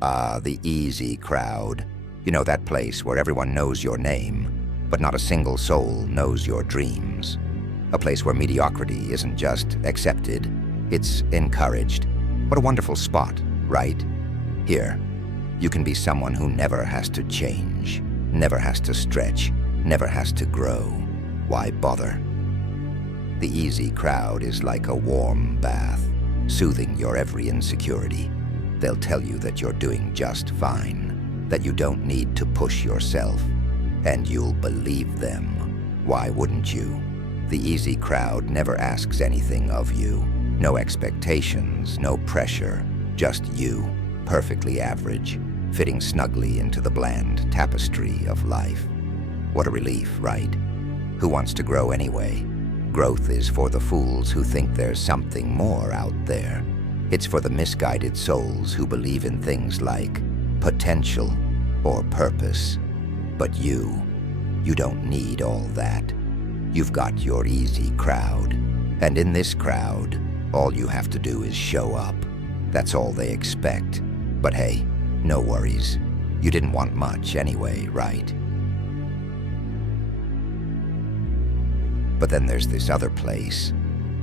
The easy crowd. You know, that place where everyone knows your name, but not a single soul knows your dreams. A place where mediocrity isn't just accepted, it's encouraged. What a wonderful spot, right? Here, you can be someone who never has to change, never has to stretch, never has to grow. Why bother? The easy crowd is like a warm bath, soothing your every insecurity. They'll tell you that you're doing just fine, that you don't need to push yourself, and you'll believe them. Why wouldn't you? The easy crowd never asks anything of you. No expectations, no pressure, just you, perfectly average, fitting snugly into the bland tapestry of life. What a relief, right? Who wants to grow anyway? Growth is for the fools who think there's something more out there. It's for the misguided souls who believe in things like potential or purpose. But you don't need all that. You've got your easy crowd. And in this crowd, all you have to do is show up. That's all they expect. But hey, no worries. You didn't want much anyway, right? But then there's this other place,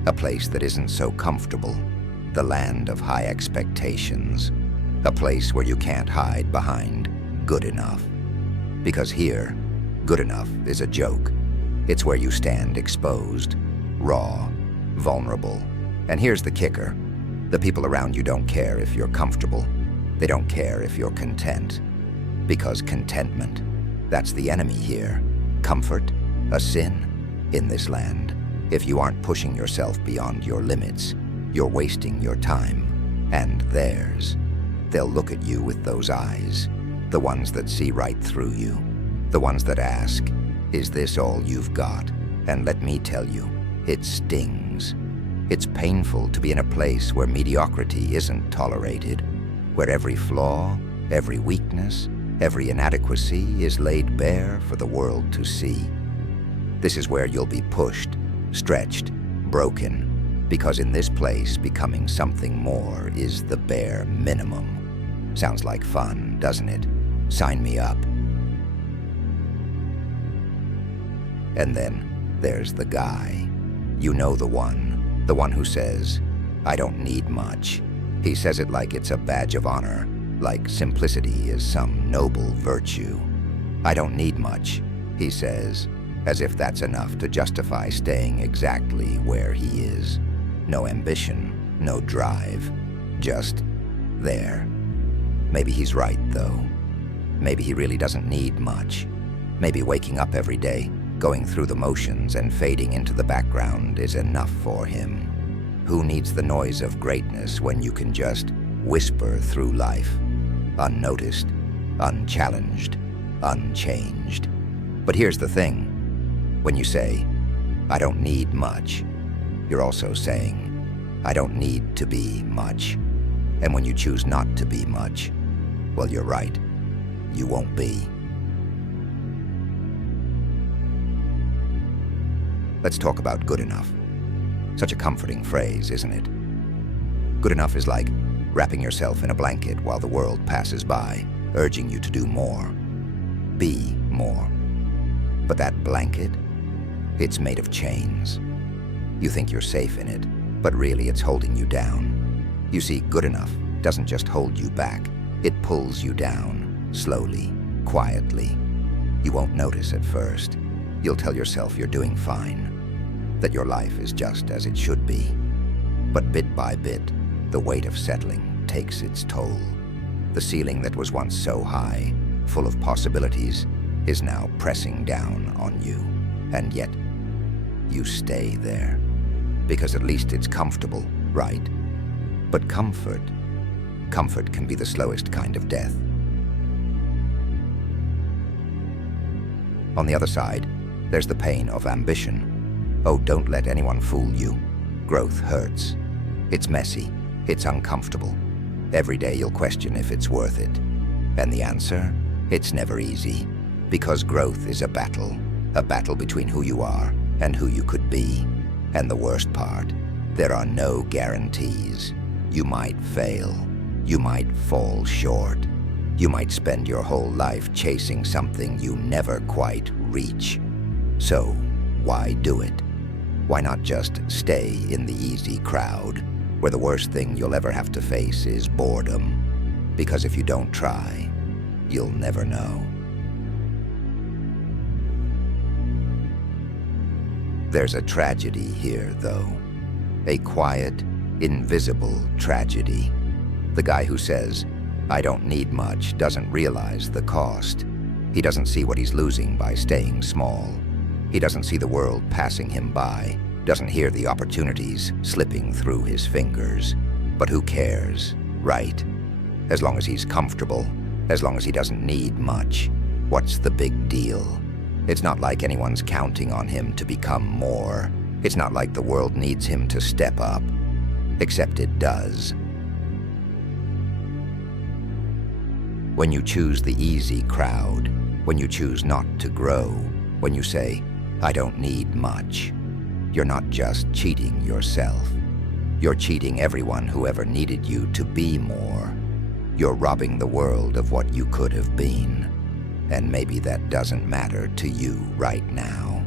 a place that isn't so comfortable, the land of high expectations, a place where you can't hide behind good enough. Because here, good enough is a joke. It's where you stand exposed, raw, vulnerable. And here's the kicker. The people around you don't care if you're comfortable. They don't care if you're content. Because contentment, that's the enemy here. Comfort, a sin in this land. If you aren't pushing yourself beyond your limits, you're wasting your time and theirs. They'll look at you with those eyes, the ones that see right through you, the ones that ask, is this all you've got? And let me tell you, it stings. It's painful to be in a place where mediocrity isn't tolerated, where every flaw, every weakness, every inadequacy is laid bare for the world to see. This is where you'll be pushed, stretched, broken, because in this place, becoming something more is the bare minimum. Sounds like fun, doesn't it? Sign me up. And then there's the guy. You know the one who says, I don't need much. He says it like it's a badge of honor, like simplicity is some noble virtue. I don't need much, he says, as if that's enough to justify staying exactly where he is. No ambition, no drive, just there. Maybe he's right, though. Maybe he really doesn't need much. Maybe waking up every day, going through the motions and fading into the background is enough for him. Who needs the noise of greatness when you can just whisper through life, unnoticed, unchallenged, unchanged? But here's the thing. When you say, I don't need much, you're also saying, I don't need to be much. And when you choose not to be much, well, you're right. You won't be. Let's talk about good enough. Such a comforting phrase, isn't it? Good enough is like wrapping yourself in a blanket while the world passes by, urging you to do more. Be more. But that blanket, it's made of chains. You think you're safe in it, but really it's holding you down. You see, good enough doesn't just hold you back. It pulls you down, slowly, quietly. You won't notice at first. You'll tell yourself you're doing fine, that your life is just as it should be. But bit by bit, the weight of settling takes its toll. The ceiling that was once so high, full of possibilities, is now pressing down on you. And yet, you stay there. Because at least it's comfortable, right? But comfort can be the slowest kind of death. On the other side, there's the pain of ambition. Oh, don't let anyone fool you. Growth hurts. It's messy. It's uncomfortable. Every day you'll question if it's worth it. And the answer? It's never easy. Because growth is a battle between who you are and who you could be. And the worst part, there are no guarantees. You might fail. You might fall short. You might spend your whole life chasing something you never quite reach. So, why do it? Why not just stay in the easy crowd, where the worst thing you'll ever have to face is boredom? Because if you don't try, you'll never know. There's a tragedy here, though. A quiet, invisible tragedy. The guy who says, "I don't need much," doesn't realize the cost. He doesn't see what he's losing by staying small. He doesn't see the world passing him by, doesn't hear the opportunities slipping through his fingers. But who cares, right? As long as he's comfortable, as long as he doesn't need much, what's the big deal? It's not like anyone's counting on him to become more. It's not like the world needs him to step up. Except it does. When you choose the easy crowd, when you choose not to grow, when you say, "I don't need much," you're not just cheating yourself. You're cheating everyone who ever needed you to be more. You're robbing the world of what you could have been. And maybe that doesn't matter to you right now.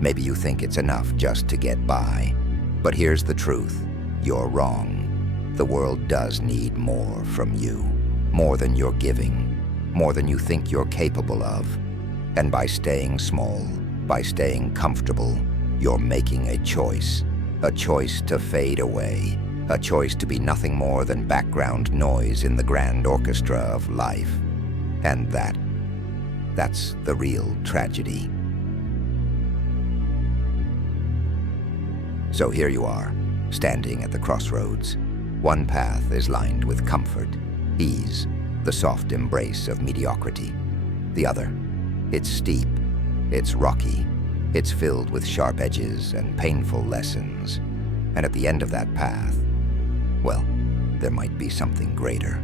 Maybe you think it's enough just to get by. But here's the truth. You're wrong. The world does need more from you. More than you're giving. More than you think you're capable of. And by staying small, by staying comfortable, you're making a choice. A choice to fade away. A choice to be nothing more than background noise in the grand orchestra of life. And that's the real tragedy. So here you are, standing at the crossroads. One path is lined with comfort, ease, the soft embrace of mediocrity. The other, it's steep, it's rocky, it's filled with sharp edges and painful lessons. And at the end of that path, well, there might be something greater.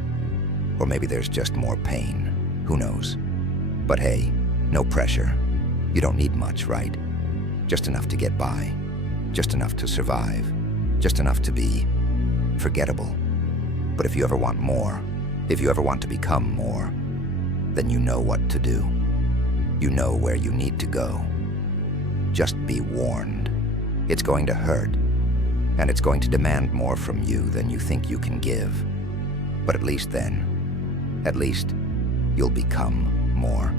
Or maybe there's just more pain, who knows? But hey, no pressure. You don't need much, right? Just enough to get by. Just enough to survive. Just enough to be forgettable. But if you ever want more, if you ever want to become more, then you know what to do. You know where you need to go. Just be warned. It's going to hurt, and it's going to demand more from you than you think you can give. But at least then, at least you'll become more.